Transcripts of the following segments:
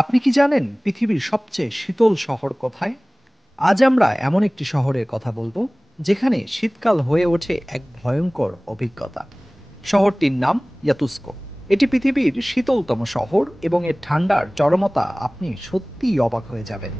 আপনি কি জানেন পৃথিবীর সবচেয়ে শীতল শহর কোথায়? আজ আমরা এমন একটি শহরের কথা বলবো যেখানে শীতকাল হয়ে ওঠে এক ভয়ঙ্কর অভিজ্ঞতা। শহরটির নাম ইয়াতুস্কো। এটি পৃথিবীর শীতলতম শহর এবং এর ঠান্ডার চরমতা আপনি সত্যিই অবাক হয়ে যাবেন।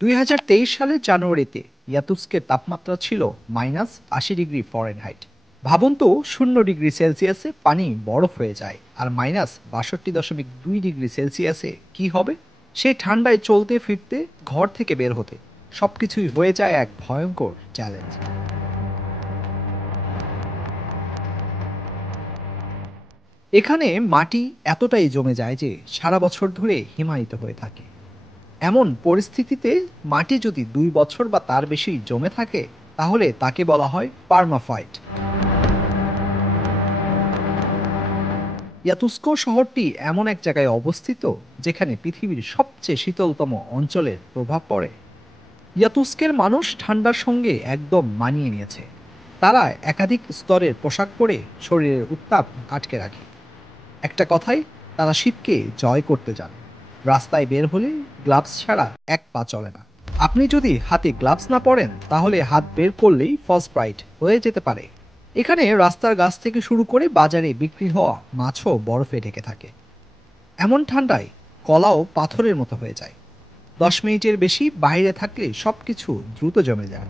২০২৩ সালের জানুয়ারিতে ইয়াতুস্কের তাপমাত্রা ছিল -৮০ ডিগ্রি ফরেনহাইট। ভাবুন তো, 0 ডিগ্রি সেলসিয়াসে পানি বরফ হয়ে যায়, আর -৬২.২ ডিগ্রি সেলসিয়াসে কি হবে? সেই ঠান্ডায় চলতে ফিরতে, ঘর থেকে বের হতে, সবকিছুই হয়ে যায় এক ভয়ঙ্কর চ্যালেঞ্জ। এখানে মাটি এতটাই জমে যায় যে সারা বছর ধরে হিমায়িত হয়ে থাকে। এমন পরিস্থিতিতে মাটি যদি ২ বছর বা তার বেশি জমে থাকে, তাহলে তাকে বলা হয় পার্মাফাইট। ইয়াতুস্কো শহরটি এমন এক জায়গায় অবস্থিত যেখানে পৃথিবীর সবচেয়ে শীতলতম অঞ্চলের প্রভাব পড়ে। ইয়াতুস্কের মানুষ ঠান্ডার সঙ্গে একদম মানিয়ে নিয়েছে। তারা একাধিক স্তরের পোশাক পরে শরীরের উত্তাপ আটকে রাখে। একটা কথায়, তারা শীতকে জয় করতে জানে। রাস্তায় বের হলে গ্লাভস ছাড়া এক পা চলে না। আপনি যদি হাতে গ্লাভস না পরেন, তাহলে হাত বের করলেই ফ্রস্টবাইট হয়ে যেতে পারে। এখানে রাস্তার গাছ থেকে শুরু করে বাজারে বিক্রি হওয়া মাছও বরফে ঢেকে থাকে। এমন ঠান্ডায় কলাও পাথরের মতো হয়ে যায়। ১০ মিনিটের বেশি বাইরে থাকলে সবকিছু দ্রুত জমে যায়।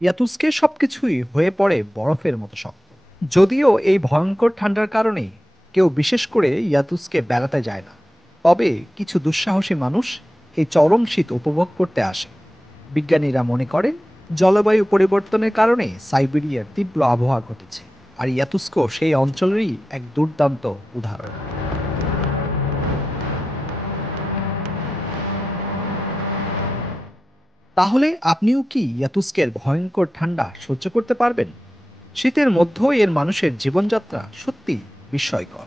ইয়াতুস্কে সবকিছুই হয়ে পড়ে বরফের মতো শক্ত। যদিও এই ভয়ঙ্কর ঠান্ডার কারণে কেউ বিশেষ করে ইয়াতুস্কে বেড়াতে যায় না, তবে কিছু দুঃসাহসী মানুষ এই চরম শীত উপভোগ করতে আসে। বিজ্ঞানীরা মনে করেন জলবায়ু পরিবর্তনের কারণে সাইবেরিয়ার তীব্র আবহাওয়া ঘটেছে, আর ইয়াতুস্কো সেই অঞ্চলেরই এক দুর্দান্ত উদাহরণ। তাহলে আপনিও কি ইয়াতুস্কের ভয়ঙ্কর ঠান্ডা সহ্য করতে পারবেন? শীতের মধ্যেও এর মানুষের জীবনযাত্রা সত্যি বিস্ময়কর।